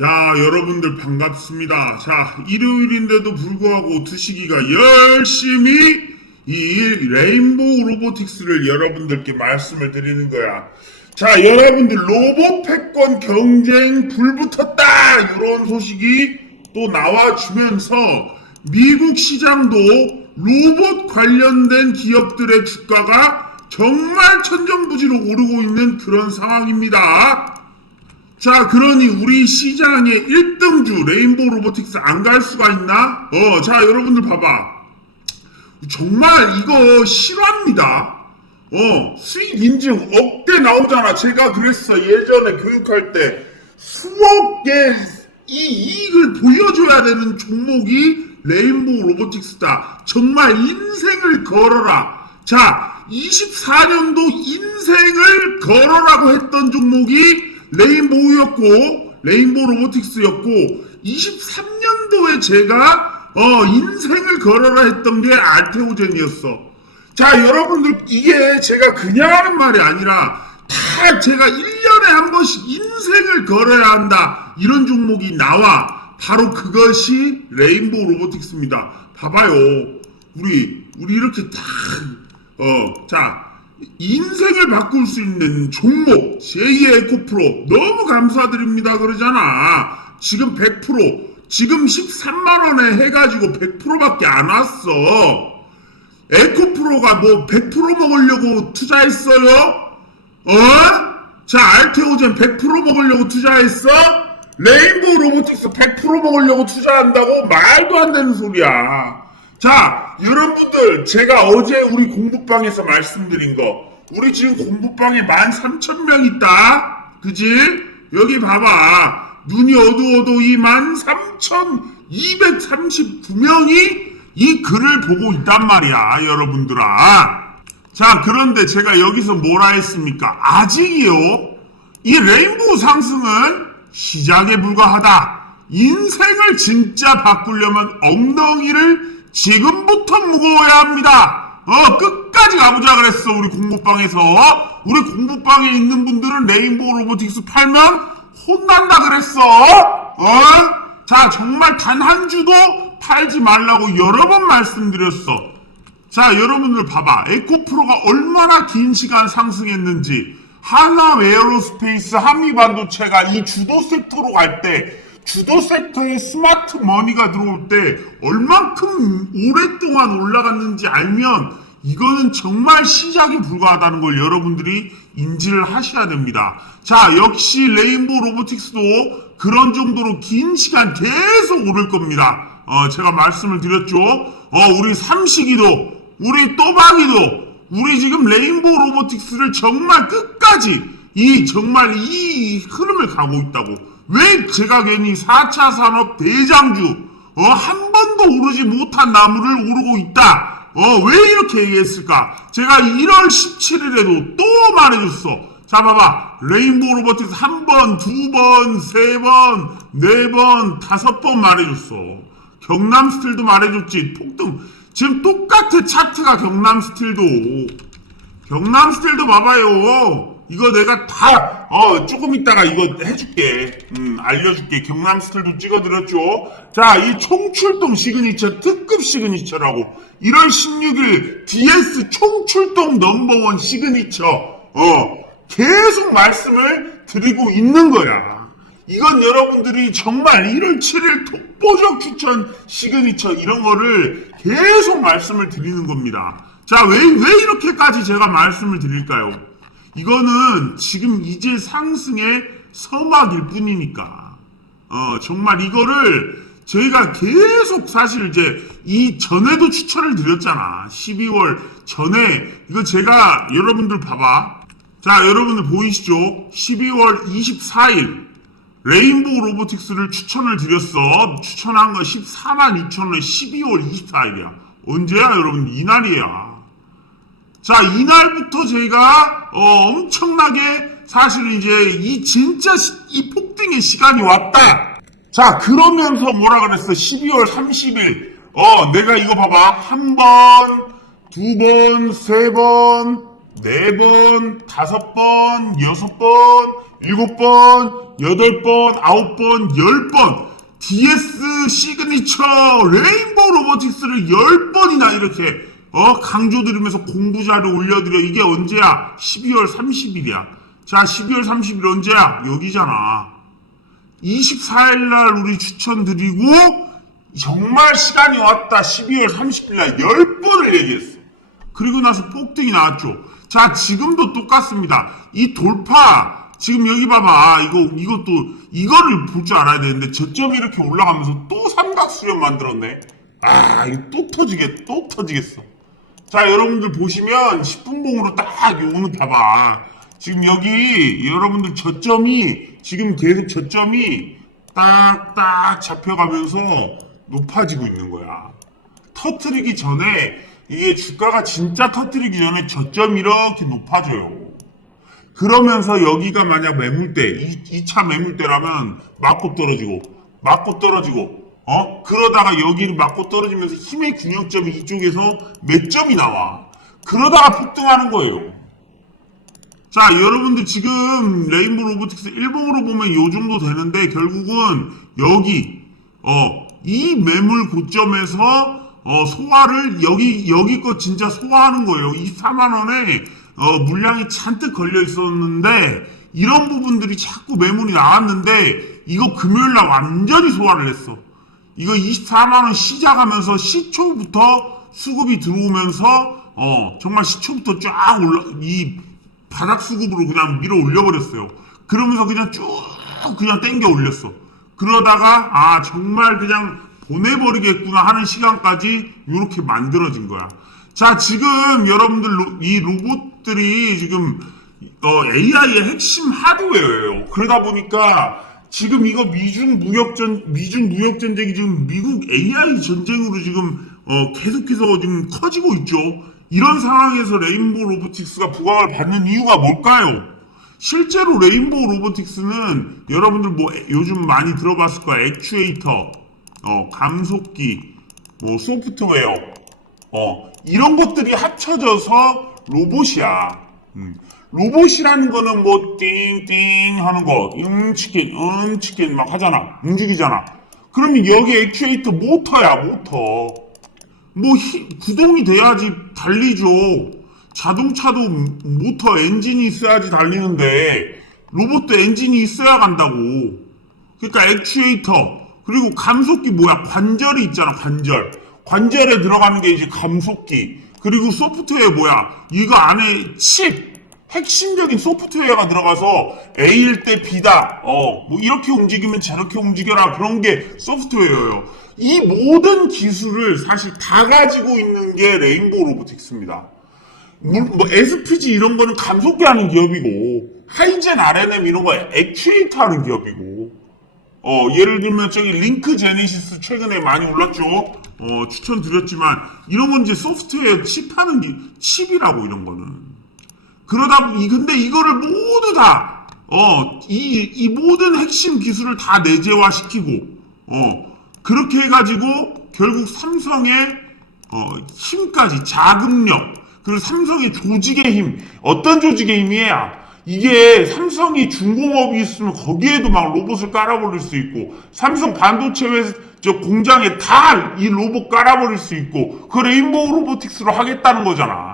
자, 여러분들 반갑습니다. 자, 일요일인데도 불구하고 두시기가 열심히 이 레인보우 로보틱스를 여러분들께 말씀을 드리는 거야. 자, 여러분들 로봇 패권 경쟁 불붙었다! 이런 소식이 또 나와주면서 미국 시장도 로봇 관련된 기업들의 주가가 정말 천정부지로 오르고 있는 그런 상황입니다. 자, 그러니 우리 시장의 1등주 레인보우 로보틱스 안 갈 수가 있나? 어, 자, 여러분들 봐봐. 정말 이거 실화입니다. 어, 수익 인증 억대 나오잖아. 제가 그랬어. 예전에 교육할 때 수억 개이 이익을 보여줘야 되는 종목이 레인보우 로보틱스다. 정말 인생을 걸어라. 자, 24년도 인생을 걸어라고 했던 종목이 레인보우였고, 레인보우 로보틱스였고, 23년도에 제가, 어, 인생을 걸어라 했던 게 알테오젠이었어. 자, 여러분들, 이게 제가 그냥 하는 말이 아니라, 다 제가 1년에 한 번씩 인생을 걸어야 한다. 이런 종목이 나와. 바로 그것이 레인보우 로보틱스입니다. 봐봐요. 우리, 우리 이렇게 다, 어, 자, 인생을 바꿀 수 있는 종목, 제2의 에코프로. 너무 감사드립니다. 그러잖아. 지금 100%, 지금 13만원에 해가지고 100%밖에 안 왔어. 에코프로가 뭐 100% 먹으려고 투자했어요? 어? 자, 알테오젠 100% 먹으려고 투자했어? 레인보우 로보틱스 100% 먹으려고 투자한다고? 말도 안 되는 소리야. 자, 여러분들, 제가 어제 우리 공부방에서 말씀드린 거. 우리 지금 공부방에 13,000명 있다. 그지? 여기 봐봐. 눈이 어두워도 이 13,239명이 이 글을 보고 있단 말이야, 여러분들아. 자, 그런데 제가 여기서 뭐라 했습니까? 아직이요. 이 레인보우 상승은 시작에 불과하다. 인생을 진짜 바꾸려면 엉덩이를 지금부터 무거워야 합니다. 어, 끝까지 가보자 그랬어, 우리 공부방에서. 우리 공부방에 있는 분들은 레인보우 로보틱스 팔면 혼난다 그랬어. 어? 자, 정말 단 한 주도 팔지 말라고 여러 번 말씀드렸어. 자, 여러분들 봐봐. 에코프로가 얼마나 긴 시간 상승했는지. 하나 웨어로스페이스 한미반도체가 이 주도 섹터로 갈 때, 주도 섹터에 스마트 머니가 들어올 때, 얼만큼 오랫동안 올라갔는지 알면, 이거는 정말 시작이 불과하다는 걸 여러분들이 인지를 하셔야 됩니다. 자, 역시 레인보우 로보틱스도 그런 정도로 긴 시간 계속 오를 겁니다. 어, 제가 말씀을 드렸죠. 어, 우리 삼식이도, 우리 또박이도, 우리 지금 레인보우 로보틱스를 정말 끝까지, 이, 정말 이 흐름을 가고 있다고. 왜 제가 괜히 4차 산업 대장주, 어, 한 번도 오르지 못한 나무를 오르고 있다. 어, 왜 이렇게 얘기했을까? 제가 1월 17일에도 또 말해줬어. 자, 봐봐. 레인보우 로보틱스 한 번, 두 번, 세 번, 네 번, 다섯 번 말해줬어. 경남 스틸도 말해줬지. 폭등. 지금 똑같아, 차트가 경남 스틸도. 경남 스틸도 봐봐요. 이거 내가 다, 어, 조금 있다가 이거 해줄게. 음, 알려줄게. 경남 스틸도 찍어드렸죠. 자, 이 총출동 시그니처, 특급 시그니처라고. 1월 16일 DS 총출동 넘버원 시그니처. 어, 계속 말씀을 드리고 있는 거야. 이건 여러분들이 정말 1월 7일 독보적 추천 시그니처 이런 거를 계속 말씀을 드리는 겁니다. 자, 왜, 왜 이렇게까지 제가 말씀을 드릴까요? 이거는 지금 이제 상승의 서막일 뿐이니까. 어, 정말 이거를 저희가 계속 사실 이제 이 전에도 추천을 드렸잖아. 12월 전에 이거 제가 여러분들 봐봐. 자, 여러분들 보이시죠? 12월 24일 레인보우 로보틱스를 추천을 드렸어. 추천한 거 14만 2천 원 12월 24일이야. 언제야, 여러분? 이날이야. 자, 이날부터 저희가 어, 엄청나게 사실은 이제 이 진짜 시- 이 폭등의 시간이 왔다. 자, 그러면서 뭐라 그랬어? 12월 30일. 어, 내가 이거 봐봐. 한 번, 두 번, 세 번, 네 번, 다섯 번, 여섯 번, 7번, 8번, 9번, 10번 DS 시그니처 레인보우 로보틱스를 10번이나 이렇게 어? 강조드리면서 공부 자료 올려드려. 이게 언제야? 12월 30일이야. 자, 12월 30일 언제야? 여기잖아. 24일날 우리 추천드리고 정말 시간이 왔다. 12월 30일날 10번을 얘기했어. 그리고 나서 폭등이 나왔죠. 자 지금도 똑같습니다. 이 돌파 지금 여기 봐봐. 이거 이것도 이거를 볼 줄 알아야 되는데 저점이 이렇게 올라가면서 또 삼각수렴 만들었네. 아 이거 또 터지겠 또 터지겠어 자 여러분들 보시면 10분봉으로 딱 요거는 봐봐. 지금 여기 여러분들 저점이 지금 계속 저점이 딱딱 잡혀가면서 높아지고 있는 거야. 터트리기 전에 이게 주가가 진짜 터트리기 전에 저점이 이렇게 높아져요. 그러면서 여기가 만약 매물대 2 차 매물대라면 맞고 떨어지고 맞고 떨어지고 어? 그러다가 여기를 맞고 떨어지면서 힘의 균형점이 이쪽에서 몇 점이 나와? 그러다가 폭등하는 거예요. 자 여러분들 지금 레인보우 로보틱스 일봉으로 보면 요 정도 되는데 결국은 여기 어 이 매물 고점에서 어 소화를 여기 여기 거 진짜 소화하는 거예요. 24만 원에 어 물량이 잔뜩 걸려 있었는데 이런 부분들이 자꾸 매물이 나왔는데 이거 금요일 날 완전히 소화를 했어 이거 24만 원 시작하면서 시초부터 수급이 들어오면서 어 정말 시초부터 쫙 올라 이 바닥 수급으로 그냥 밀어 올려버렸어요. 그러면서 그냥 쭉 그냥 땡겨 올렸어. 그러다가 아 정말 그냥 보내버리겠구나 하는 시간까지 이렇게 만들어진 거야. 자 지금 여러분들 로- 이 로봇들이 지금 어, AI의 핵심 하드웨어예요. 그러다 보니까 지금 이거 미중 무역전 미중 무역 전쟁이 지금 미국 AI 전쟁으로 지금 어, 계속해서 지금 커지고 있죠. 이런 상황에서 레인보우 로보틱스가 부각을 받는 이유가 뭘까요? 실제로 레인보우 로보틱스는 여러분들 뭐 에- 요즘 많이 들어봤을 거야. 액추에이터, 어, 감속기, 뭐 소프트웨어, 어, 이런 것들이 합쳐져서 로봇이야. 음. 로봇이라는 거는 뭐, 띵띵 하는 거, 음, 치킨, 음, 치킨 막 하잖아. 움직이잖아. 그러면 여기 액추에이터 모터야, 모터. 뭐, 히- 구동이 돼야지 달리죠. 자동차도 모터 엔진이 있어야지 달리는데, 로봇도 엔진이 있어야 간다고. 그러니까 액추에이터 그리고 감속기 뭐야 관절이 있잖아 관절 관절에 들어가는 게 이제 감속기 그리고 소프트웨어 뭐야 이거 안에 칩 핵심적인 소프트웨어가 들어가서 A일 때 B다 어 뭐 이렇게 움직이면 저렇게 움직여라 그런 게 소프트웨어예요. 이 모든 기술을 사실 다 가지고 있는 게 레인보우 로보틱스입니다. 물- 뭐 SPG 이런 거는 감속기 하는 기업이고 하이젠 RNM 이런 거 액추에이터 하는 기업이고 어 예를 들면 저기 링크 제네시스 최근에 많이 올랐죠? 어 추천드렸지만 이런 건 이제 소프트웨어 칩 하는 기 칩이라고 이런 거는 그러다 근데 이거를 모두 다 어 이 이 모든 핵심 기술을 다 내재화시키고 어 그렇게 해가지고 결국 삼성의 어, 힘까지 자금력 그리고 삼성의 조직의 힘 어떤 조직의 힘이야 이게 삼성이 중공업이 있으면 거기에도 막 로봇을 깔아버릴 수 있고 삼성 반도체 회사 저 공장에 다 이 로봇 깔아버릴 수 있고 그 레인보우 로보틱스로 하겠다는 거잖아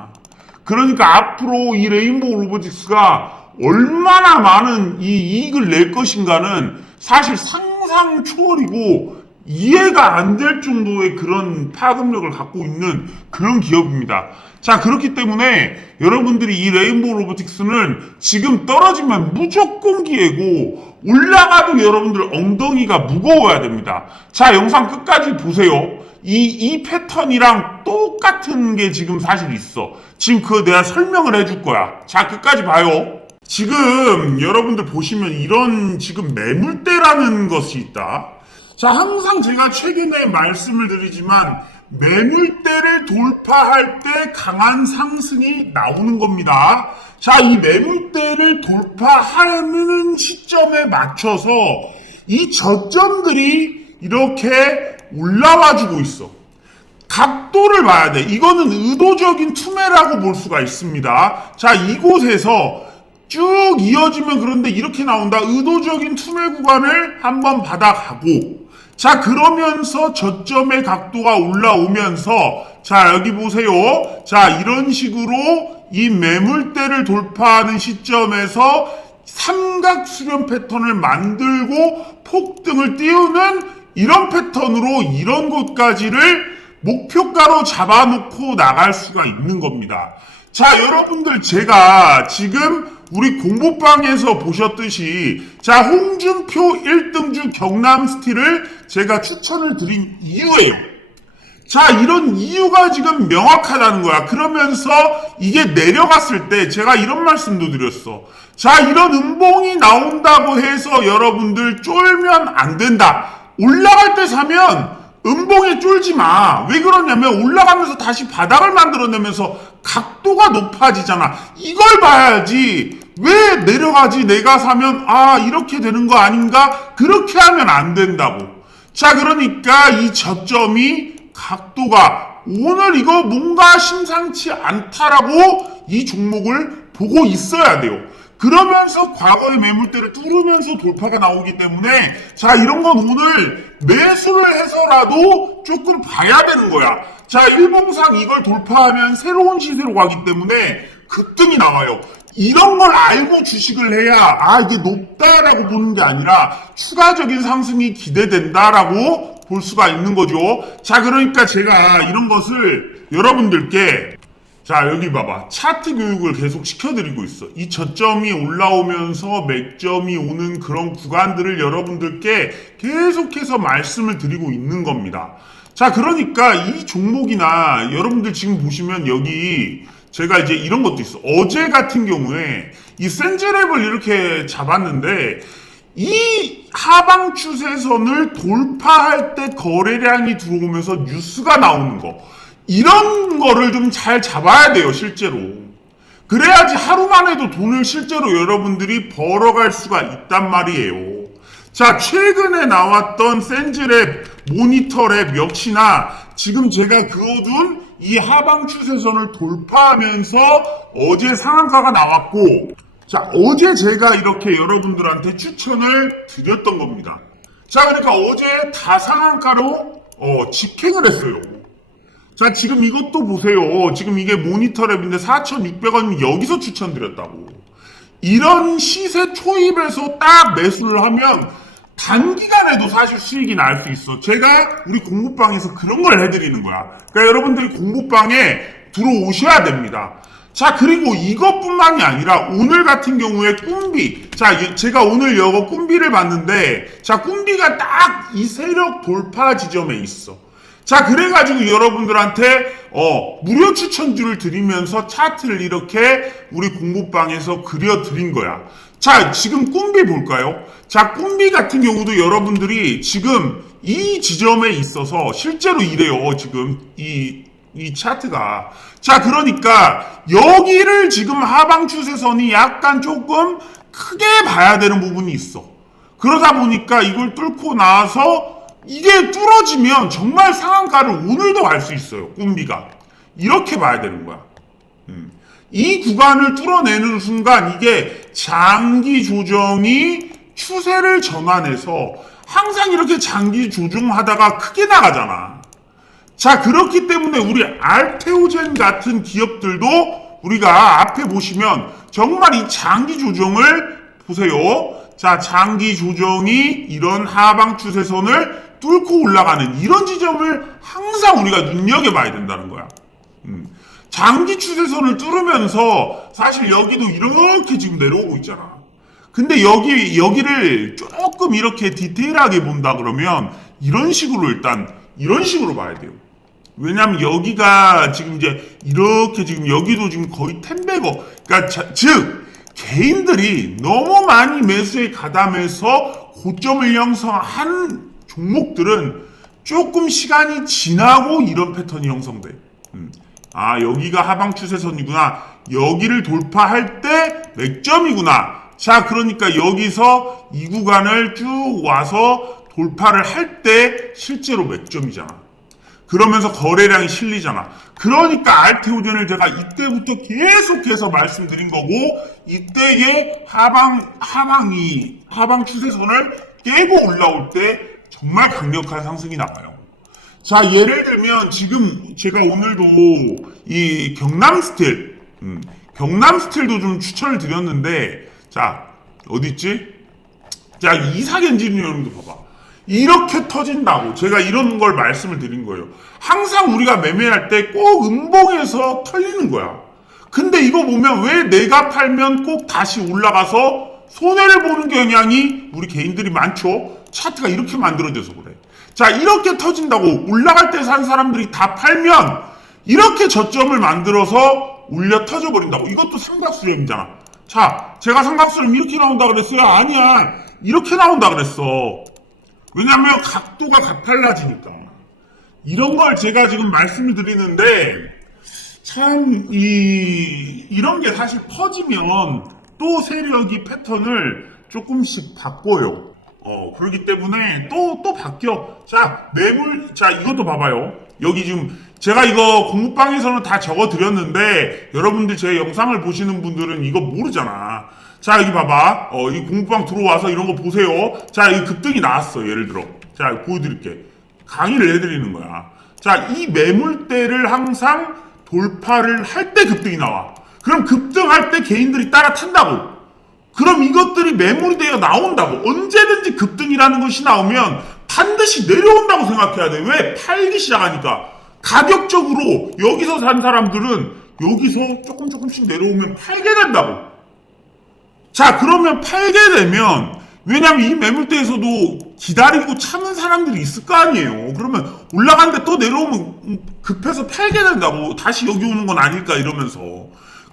그러니까 앞으로 이 레인보우 로보틱스가 얼마나 많은 이 이익을 낼 것인가는 사실 상상 초월이고 이해가 안 될 정도의 그런 파급력을 갖고 있는 그런 기업입니다. 자, 그렇기 때문에 여러분들이 이 레인보우 로보틱스는 지금 떨어지면 무조건 기회고 올라가도 여러분들 엉덩이가 무거워야 됩니다. 자, 영상 끝까지 보세요. 이, 이 패턴이랑 똑같은 게 지금 사실 있어. 지금 그거 내가 설명을 해줄 거야. 자, 끝까지 봐요. 지금 여러분들 보시면 이런 지금 매물대라는 것이 있다. 자, 항상 제가 최근에 말씀을 드리지만 매물대를 돌파할 때 강한 상승이 나오는 겁니다. 자, 이 매물대를 돌파하는 시점에 맞춰서 이 저점들이 이렇게 올라와 주고 있어. 각도를 봐야 돼. 이거는 의도적인 투매라고 볼 수가 있습니다. 자, 이곳에서 쭉 이어지면 그런데 이렇게 나온다. 의도적인 투매 구간을 한번 받아가고 자 그러면서 저점의 각도가 올라오면서 자 여기 보세요. 자 이런 식으로 이 매물대를 돌파하는 시점에서 삼각 수렴 패턴을 만들고 폭등을 띄우는 이런 패턴으로 이런 곳까지를 목표가로 잡아놓고 나갈 수가 있는 겁니다. 자, 여러분들 제가 지금 우리 공부방에서 보셨듯이 자, 홍준표 1등주 경남 스틸을 제가 추천을 드린 이유예요. 자, 이런 이유가 지금 명확하다는 거야. 그러면서 이게 내려갔을 때 제가 이런 말씀도 드렸어. 자, 이런 음봉이 나온다고 해서 여러분들 쫄면 안 된다. 올라갈 때 사면 음봉에 쫄지 마. 왜 그러냐면 올라가면서 다시 바닥을 만들어내면서 각도가 높아지잖아. 이걸 봐야지. 왜 내려가지? 내가 사면 아 이렇게 되는 거 아닌가? 그렇게 하면 안 된다고. 자 그러니까 이 저점이 각도가 오늘 이거 뭔가 심상치 않다라고 이 종목을 보고 있어야 돼요. 그러면서 과거의 매물대를 뚫으면서 돌파가 나오기 때문에 자 이런 건 오늘 매수를 해서라도 조금 봐야 되는 거야. 자 일봉상 이걸 돌파하면 새로운 시세로 가기 때문에 급등이 나와요. 이런 걸 알고 주식을 해야 아 이게 높다라고 보는 게 아니라 추가적인 상승이 기대된다라고 볼 수가 있는 거죠. 자 그러니까 제가 이런 것을 여러분들께 자 여기 봐봐. 차트 교육을 계속 시켜드리고 있어. 이 저점이 올라오면서 맥점이 오는 그런 구간들을 여러분들께 계속해서 말씀을 드리고 있는 겁니다. 자 그러니까 이 종목이나 여러분들 지금 보시면 여기 제가 이제 이런 것도 있어. 어제 같은 경우에 이 센즈랩을 이렇게 잡았는데 이 하방 추세선을 돌파할 때 거래량이 들어오면서 뉴스가 나오는 거 이런 거를 좀 잘 잡아야 돼요, 실제로. 그래야지 하루만 해도 돈을 실제로 여러분들이 벌어갈 수가 있단 말이에요. 자, 최근에 나왔던 센즈랩, 모니터랩 역시나 지금 제가 그어둔 이 하방 추세선을 돌파하면서 어제 상한가가 나왔고, 자, 어제 제가 이렇게 여러분들한테 추천을 드렸던 겁니다. 자, 그러니까 어제 다 상한가로 어, 직행을 했어요. 자, 지금 이것도 보세요. 지금 이게 모니터 랩인데 4,600원이면 여기서 추천드렸다고. 이런 시세 초입에서 딱 매수를 하면 단기간에도 사실 수익이 날 수 있어. 제가 우리 공부방에서 그런 걸 해드리는 거야. 그러니까 여러분들이 공부방에 들어오셔야 됩니다. 자, 그리고 이것뿐만이 아니라 오늘 같은 경우에 꿈비. 자, 이- 제가 오늘 여거 꿈비를 봤는데, 자, 꿈비가 딱 이 세력 돌파 지점에 있어. 자, 그래가지고 여러분들한테, 어, 무료 추천주를 드리면서 차트를 이렇게 우리 공부방에서 그려드린 거야. 자, 지금 꿈비 볼까요? 자, 꿈비 같은 경우도 여러분들이 지금 이 지점에 있어서 실제로 이래요. 지금 이, 이 차트가. 자, 그러니까 여기를 지금 하방 추세선이 약간 조금 크게 봐야 되는 부분이 있어. 그러다 보니까 이걸 뚫고 나서 이게 뚫어지면 정말 상한가를 오늘도 갈수 있어요. 꿈비가. 이렇게 봐야 되는 거야. 음. 이 구간을 뚫어내는 순간 이게 장기 조정이 추세를 전환해서 항상 이렇게 장기 조정하다가 크게 나가잖아. 자, 그렇기 때문에 우리 알테오젠 같은 기업들도 우리가 앞에 보시면 정말 이 장기 조정을 보세요. 자, 장기 조정이 이런 하방 추세선을 뚫고 올라가는 이런 지점을 항상 우리가 눈여겨봐야 된다는 거야. 음. 장기 추세선을 뚫으면서 사실 여기도 이렇게 지금 내려오고 있잖아. 근데 여기, 여기를 조금 이렇게 디테일하게 본다 그러면 이런 식으로 일단, 이런 식으로 봐야 돼요. 왜냐면 여기가 지금 이제 이렇게 지금 여기도 지금 거의 텐베거 그러니까 자- 즉 개인들이 너무 많이 매수에 가담해서 고점을 형성한 종목들은 조금 시간이 지나고 이런 패턴이 형성돼. 음. 아 여기가 하방 추세선이구나. 여기를 돌파할 때 맥점이구나. 자 그러니까 여기서 이 구간을 쭉 와서 돌파를 할 때 실제로 맥점이잖아. 그러면서 거래량이 실리잖아. 그러니까 알테오젠을 제가 이때부터 계속해서 말씀드린 거고 이때의 하방 하방이 하방 추세선을 깨고 올라올 때 정말 강력한 상승이 나와요. 자 예를 들면 지금 제가 오늘도 이 경남 스틸 음, 경남 스틸도 좀 추천을 드렸는데 자 어디 있지? 자 이사견진 여러분도 봐봐. 이렇게 터진다고 제가 이런 걸 말씀을 드린 거예요. 항상 우리가 매매할 때 꼭 음봉에서 털리는 거야. 근데 이거 보면 왜 내가 팔면 꼭 다시 올라가서 손해를 보는 경향이 우리 개인들이 많죠. 차트가 이렇게 만들어져서 그래. 자 이렇게 터진다고 올라갈 때 산 사람들이 다 팔면 이렇게 저점을 만들어서 올려 터져 버린다고. 이것도 삼각수렴이잖아. 자 제가 삼각수렴 이렇게 나온다 그랬어요? 아니야 이렇게 나온다 그랬어. 왜냐면 각도가 가팔라지니까. 이런 걸 제가 지금 말씀을 드리는데, 참, 이, 이런 게 사실 퍼지면 또 세력이 패턴을 조금씩 바꿔요. 어, 그렇기 때문에 또, 또 바뀌어. 자, 매물, 자, 이것도 봐봐요. 여기 지금, 제가 이거 공부방에서는 다 적어 드렸는데, 여러분들 제 영상을 보시는 분들은 이거 모르잖아. 자, 여기 봐봐. 어, 이 공부방 들어와서 이런 거 보세요. 자, 이 급등이 나왔어. 예를 들어. 자, 보여드릴게. 강의를 해드리는 거야. 자, 이 매물대를 항상 돌파를 할 때 급등이 나와. 그럼 급등할 때 개인들이 따라 탄다고. 그럼 이것들이 되어 나온다고. 언제든지 급등이라는 것이 나오면 반드시 내려온다고 생각해야 돼. 왜? 팔기 시작하니까. 가격적으로 여기서 산 사람들은 여기서 조금 조금씩 내려오면 팔게 된다고. 자, 그러면 팔게 되면, 왜냐면 이 매물대에서도 기다리고 참은 사람들이 있을 거 아니에요. 그러면 올라가는데 또 내려오면 음, 급해서 팔게 된다고. 다시 여기 오는 건 아닐까 이러면서.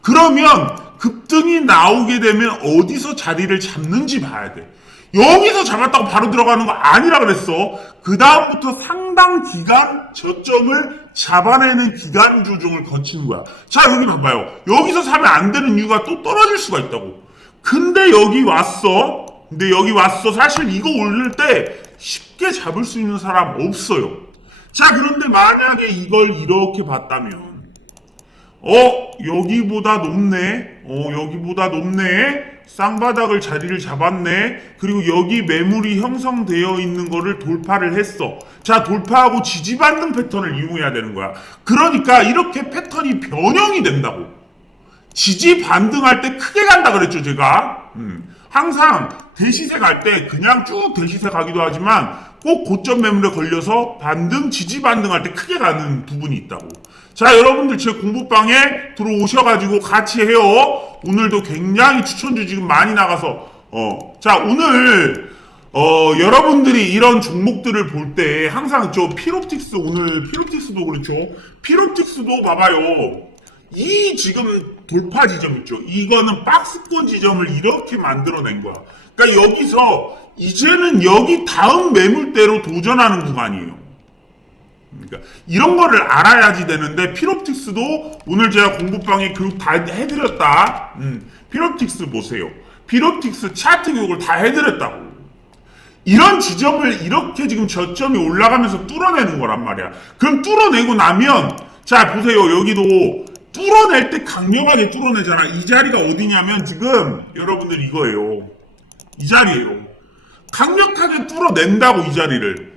그러면 급등이 나오게 되면 어디서 자리를 잡는지 봐야 돼. 여기서 잡았다고 바로 들어가는 거 아니라 그랬어. 그 다음부터 상당 기간 저점을 잡아내는 기간 조정을 거치는 거야. 자, 여기 봐봐요. 여기서 사면 안 되는 이유가 또 떨어질 수가 있다고. 근데 여기 왔어. 근데 여기 왔어. 사실 이거 올릴 때 쉽게 잡을 수 있는 사람 없어요. 자, 그런데 만약에 이걸 이렇게 봤다면, 어, 여기보다 높네. 어, 여기보다 높네. 쌍바닥을 자리를 잡았네. 그리고 여기 매물이 형성되어 있는 거를 돌파를 했어. 자, 돌파하고 지지받는 패턴을 이용해야 되는 거야. 그러니까 이렇게 패턴이 변형이 된다고. 지지 반등할 때 크게 간다 그랬죠, 제가. 음, 항상 대시세 갈 때 그냥 쭉 대시세 가기도 하지만 꼭 고점 매물에 걸려서 반등, 지지 반등할 때 크게 가는 부분이 있다고. 자, 여러분들 제 공부방에 들어오셔가지고 같이 해요. 오늘도 굉장히 추천주 지금 많이 나가서, 어, 자, 오늘, 어, 여러분들이 이런 종목들을 볼 때 항상 저 피롭틱스, 오늘 피롭틱스도 그렇죠. 피롭틱스도 봐봐요. 이 지금 돌파 지점 있죠. 이거는 박스권 지점을 이렇게 만들어낸 거야. 그러니까 여기서 이제는 여기 다음 매물대로 도전하는 구간이에요. 그러니까 이런 거를 알아야지 되는데 피롭틱스도 오늘 제가 공부방에 교육 다 해드렸다. 음, 피롭틱스 보세요. 피롭틱스 차트 교육을 다 해드렸다고. 이런 지점을 이렇게 지금 저점이 올라가면서 뚫어내는 거란 말이야. 그럼 뚫어내고 나면 자 보세요 여기도 뚫어낼 때 강력하게 뚫어내잖아. 이 자리가 어디냐면 지금 여러분들 이거예요. 이 자리예요. 강력하게 뚫어낸다고 이 자리를.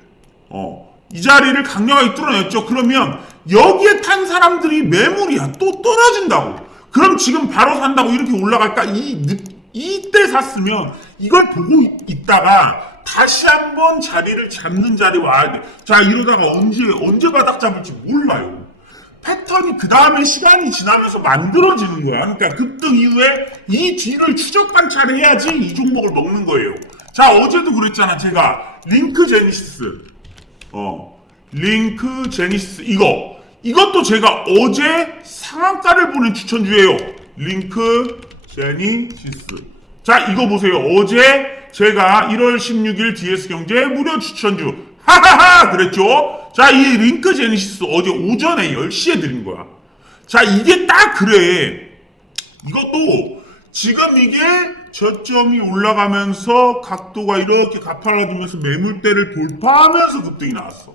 어. 이 자리를 강력하게 뚫어냈죠. 그러면 여기에 탄 사람들이 매물이야. 또 떨어진다고. 그럼 지금 바로 산다고 이렇게 올라갈까? 이, 느- 이때 샀으면 이걸 보고 있다가 다시 한번 자리를 잡는 자리 와야 돼. 자, 이러다가 언제, 언제 바닥 잡을지 몰라요. 패턴이 그 다음에 시간이 지나면서 만들어지는 거야. 그러니까 급등 이후에 이 뒤를 추적 관찰을 해야지 이 종목을 먹는 거예요. 자, 어제도 그랬잖아. 제가 링크 제니시스. 어, 링크 제니시스 이거 이것도 제가 어제 상한가를 보는 추천주예요. 링크 제니시스. 자 이거 보세요. 어제 제가 1월 16일 DS 경제 무료 추천주 하하하 그랬죠. 자 이 링크 제니시스 어제 오전에 10시에 드린 거야. 자 이게 딱 그래. 이것도 지금 이게 저점이 올라가면서 각도가 이렇게 가팔라지면서 매물대를 돌파하면서 급등이 나왔어.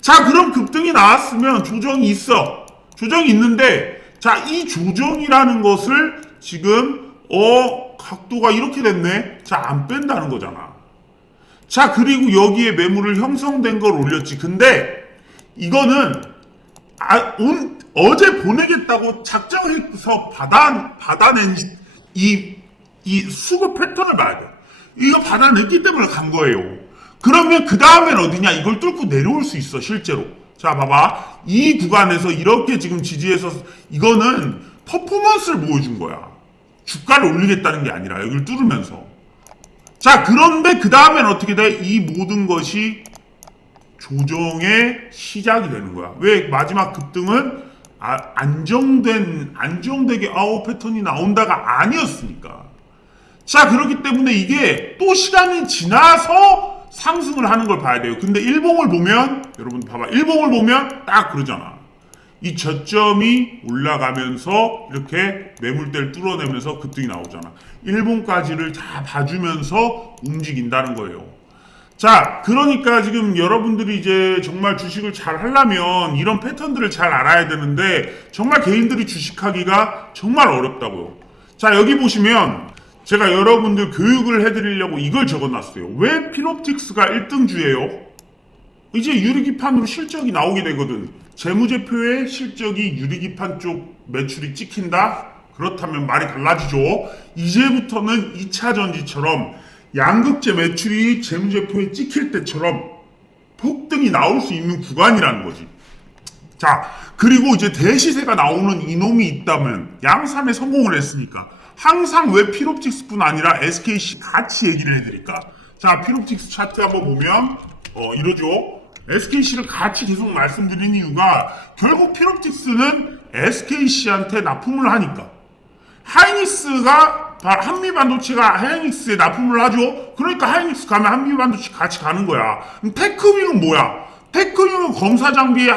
자, 그럼 급등이 나왔으면 조정이 있어. 조정이 있는데, 자, 이 조정이라는 것을 지금, 어, 각도가 이렇게 됐네? 자, 안 뺀다는 거잖아. 자, 그리고 여기에 매물을 형성된 걸 올렸지. 근데, 이거는, 아, 온, 어제 보내겠다고 작정해서 받아, 받아낸 이, 이 수급 패턴을 봐야 돼. 이거 받아냈기 때문에 간 거예요. 그러면 그 다음엔 어디냐? 이걸 뚫고 내려올 수 있어, 실제로. 자, 봐봐. 이 구간에서 이렇게 지금 지지해서, 이거는 퍼포먼스를 보여준 거야. 주가를 올리겠다는 게 아니라, 여기를 뚫으면서. 자, 그런데 그 다음엔 어떻게 돼? 이 모든 것이 조정의 시작이 되는 거야. 왜 마지막 급등은 아, 안정된 안정되게 아웃 패턴이 나온다가 아니었으니까. 자 그렇기 때문에 이게 또 시간이 지나서 상승을 하는 걸 봐야 돼요. 근데 일봉을 보면 여러분 봐봐 일봉을 보면 딱 그러잖아. 이 저점이 올라가면서 이렇게 매물대를 뚫어내면서 급등이 나오잖아. 일봉까지를 다 봐주면서 움직인다는 거예요. 자, 그러니까 지금 여러분들이 이제 정말 주식을 잘 하려면 이런 패턴들을 잘 알아야 되는데 정말 개인들이 주식하기가 정말 어렵다고요. 자, 여기 보시면 제가 여러분들 교육을 해드리려고 이걸 적어놨어요. 왜 피롭틱스가 1등주예요? 이제 유리기판으로 실적이 나오게 되거든. 재무제표에 실적이 유리기판 쪽 매출이 찍힌다? 그렇다면 말이 달라지죠. 이제부터는 2차 전지처럼 양극재 매출이 재무제표에 찍힐 때처럼 폭등이 나올 수 있는 구간이라는 거지. 자, 그리고 이제 대시세가 나오는 이놈이 있다면 양삼에 성공을 했으니까 항상 왜 피롭틱스뿐 아니라 SKC 같이 얘기를 해드릴까? 자, 피롭틱스 차트 한번 보면 어 이러죠. SKC를 같이 계속 말씀드린 이유가 결국 피롭틱스는 SKC한테 납품을 하니까 하이닉스가 바- 한미 반도체가 하이닉스에 납품을 하죠. 그러니까 하이닉스 가면 한미 반도체 같이 가는 거야. 테크윙은 뭐야? 테크윙은 검사 장비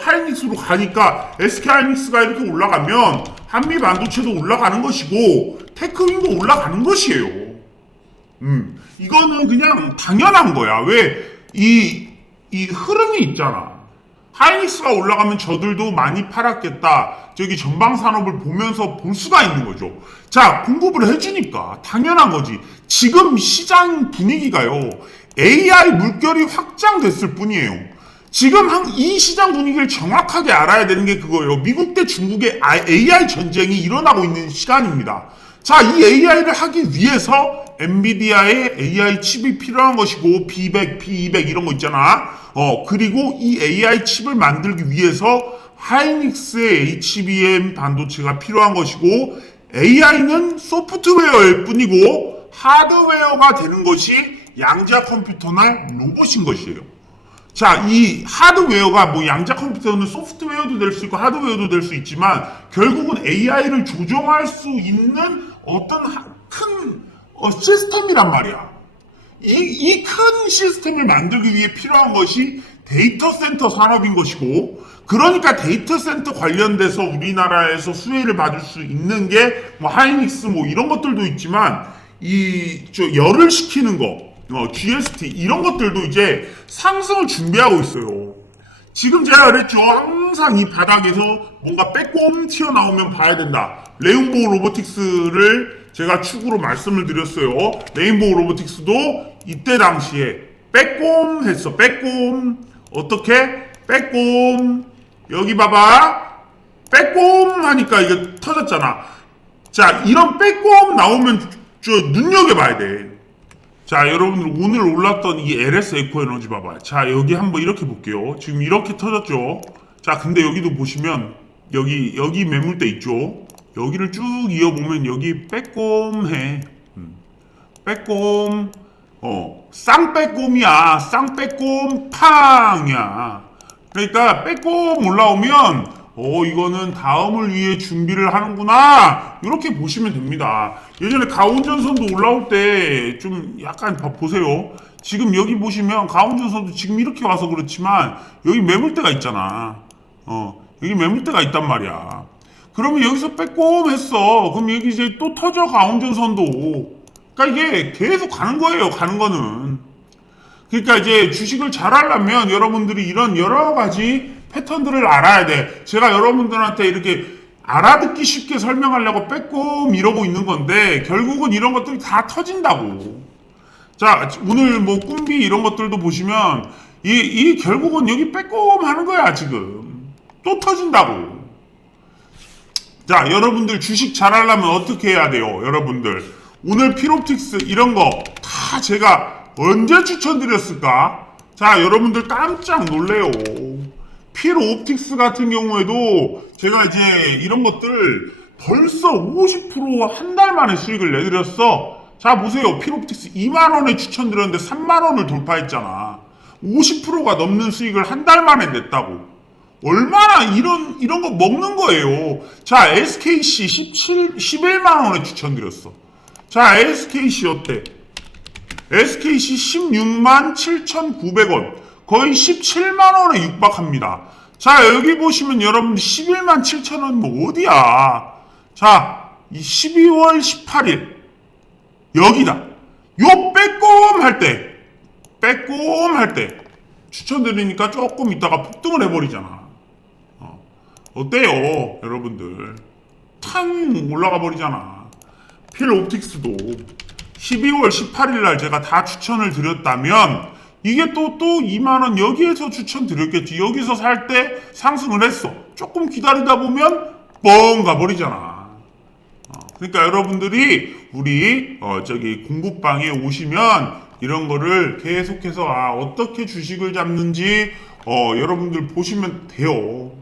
하이닉스로 가니까 SK 하이닉스가 이렇게 올라가면 한미 반도체도 올라가는 것이고 테크윙도 올라가는 것이에요. 음, 이거는 그냥 당연한 거야. 왜 이 이 흐름이 있잖아. 하이닉스가 올라가면 저들도 많이 팔았겠다. 저기 전방 산업을 보면서 볼 수가 있는 거죠. 자, 공급을 해주니까 당연한 거지. 지금 시장 분위기가요. AI 물결이 확장됐을 뿐이에요. 지금 한이 시장 분위기를 정확하게 알아야 되는 게 그거예요. 미국 대 중국의 아- AI 전쟁이 일어나고 있는 시간입니다. 자, 이 AI를 하기 위해서 엔비디아의 AI 칩이 필요한 것이고 B100, B200 이런 거 있잖아. 어, 그리고 이 AI 칩을 만들기 위해서 하이닉스의 HBM 반도체가 필요한 것이고 AI는 소프트웨어일 뿐이고 하드웨어가 되는 것이 양자 컴퓨터나 로봇인 것이에요. 자, 이 하드웨어가 뭐 양자 컴퓨터는 소프트웨어도 될 수 있고 하드웨어도 될 수 있지만 결국은 AI를 조정할 수 있는 어떤 하- 큰 어, 시스템이란 말이야. 이 큰 시스템을 만들기 위해 필요한 것이 데이터 센터 산업인 것이고 그러니까 데이터 센터 관련돼서 우리나라에서 수혜를 받을 수 있는 게 뭐 하이닉스 뭐 이런 것들도 있지만 이 저 열을 식히는 거 어, GST 이런 것들도 이제 상승을 준비하고 있어요. 지금 제가 그랬죠. 항상 이 바닥에서 뭔가 빼꼼 튀어나오면 봐야 된다. 레인보우 로보틱스를 제가 축으로 말씀을 드렸어요. 레인보우 로보틱스도 이때 당시에 빼꼼 했어. 빼꼼. 어떻게? 빼꼼. 여기 봐봐. 빼꼼 하니까 이게 터졌잖아. 자, 이런 빼꼼 나오면 저 눈여겨봐야 돼. 자, 여러분들 오늘 올랐던 이 LS 에코 에너지 봐봐요. 자, 여기 한번 이렇게 볼게요. 지금 이렇게 터졌죠. 자, 근데 여기도 보시면 여기 여기 매물대 있죠. 여기를 쭉 이어보면 여기 빼꼼해. 음. 빼꼼. 어, 쌍빼꼼이야. 쌍빼꼼 팡이야. 그러니까 빼꼼 올라오면 어 이거는 다음을 위해 준비를 하는구나 이렇게 보시면 됩니다 예전에 가온전선도 올라올 때 좀 약간 봐- 보세요 지금 여기 보시면 가온전선도 지금 이렇게 와서 그렇지만 여기 매물대가 있잖아 어 여기 매물대가 있단 말이야 그러면 여기서 빼꼼 했어 그럼 여기 이제 또 터져 가온전선도 그러니까 이게 계속 가는 거예요 가는 거는 그러니까 이제 주식을 잘 하려면 여러분들이 이런 여러 가지 패턴들을 알아야 돼. 제가 여러분들한테 이렇게 알아듣기 쉽게 설명하려고 빼꼼 이러고 있는 건데 결국은 이런 것들이 다 터진다고. 자, 오늘 뭐 꿈비 이런 것들도 보시면 이, 이 결국은 여기 빼꼼 하는 거야, 지금. 또 터진다고. 자, 여러분들 주식 잘 하려면 어떻게 해야 돼요, 여러분들? 오늘 피롭틱스 이런 거 다 제가 언제 추천드렸을까? 자, 여러분들 깜짝 놀래요. 필옵틱스 같은 경우에도 제가 이제 이런 것들 벌써 50%한 달 만에 수익을 내드렸어. 자, 보세요. 필옵틱스 2만원에 추천드렸는데 3만원을 돌파했잖아. 50%가 넘는 수익을 한 달 만에 냈다고. 얼마나 이런, 이런 거 먹는 거예요. 자, SKC 17, 11만 원에 추천드렸어. 자, SKC 어때? SKC 16만 7,900원. 거의 17만 원에 육박합니다. 자, 여기 보시면 여러분 11만 7천원 뭐 어디야? 자, 이 12월 18일. 여기다. 요 빼꼼 할 때. 빼꼼 할 때. 추천드리니까 조금 있다가 폭등을 해버리잖아. 어. 어때요, 여러분들? 탕 올라가 버리잖아. 필 옵틱스도 12월 18일 날 제가 다 추천을 드렸다면 이게 또또 2만 원 여기에서 추천 드렸겠지. 여기서 살 때 상승을 했어. 조금 기다리다 보면 뻥 가버리잖아. 어, 그러니까 여러분들이 우리 어, 저기 공부방에 오시면 이런 거를 계속해서 아, 어떻게 주식을 잡는지 어, 여러분들 보시면 돼요.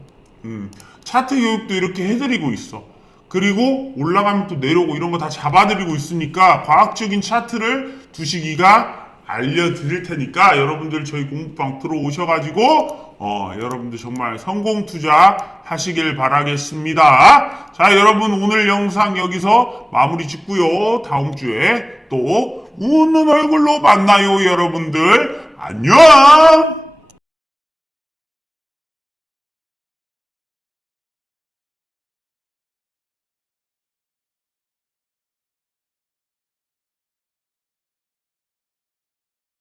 음, 차트 교육도 이렇게 해드리고 있어. 그리고 올라가면 또 내려오고 이런 거 다 잡아드리고 있으니까 과학적인 차트를 두시기가 알려드릴 테니까 여러분들 저희 공부방 들어오셔가지고 어, 여러분들 정말 성공 투자 하시길 바라겠습니다. 자 여러분 오늘 영상 여기서 마무리 짓고요. 다음 주에 또 웃는 얼굴로 만나요 여러분들 안녕